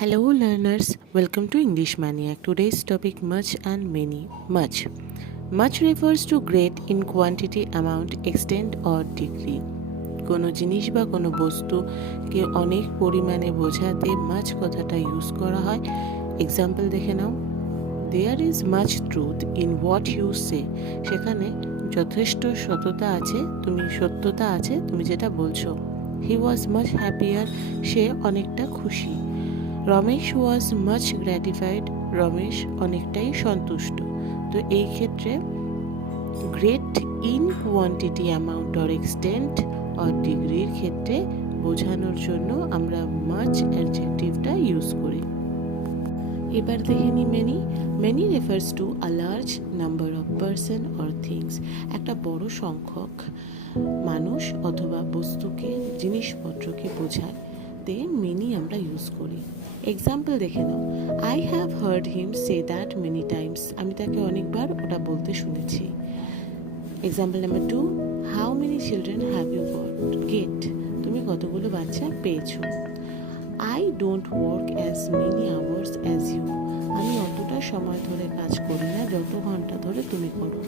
Hello, learners. Welcome to English Maniac. Today's topic much and many. Much. Much refers to great in quantity, amount, extent or degree. কোনো জিনিস বা কোনো বস্তুকে অনেক পরিমাণে বোঝাতে মাছ কথাটা ইউজ করা হয়। এক্সাম্পল দেখে নাও, there is much truth in what you say. সেখানে যথেষ্ট সত্যতা আছে তুমি যেটা বলছো। হি ওয়াজ মাচ হ্যাপিয়ার, সে অনেকটা খুশি। রমেশ ওয়াজ মাচ গ্র্যাটিফাইড, রমেশ অনেকটাই সন্তুষ্ট। তো এই ক্ষেত্রে great in quantity, amount or extent or ডিগ্রির ক্ষেত্রে বোঝানোর জন্য আমরা মাচ অ্যাডজেক্টিভটা ইউজ করি। এবার দেখে নি many. Many refers to a large number of person or things. একটা বড় সংখ্যক মানুষ অথবা বস্তুকে, জিনিসপত্রকে বোঝায়, তে মেনি আমরা ইউজ করি। এক্সাম্পল দেখে নাও, I have heard him say that many times. আমি তাকে অনেকবার ওটা বলতে শুনেছি। Example number 2, how many children have you get. তুমি কতগুলো বাচ্চা পেয়েছো। I don't work as many hours as you. আমি অতটা সময় ধরে কাজ করি না যত ঘন্টা ধরে তুমি করো।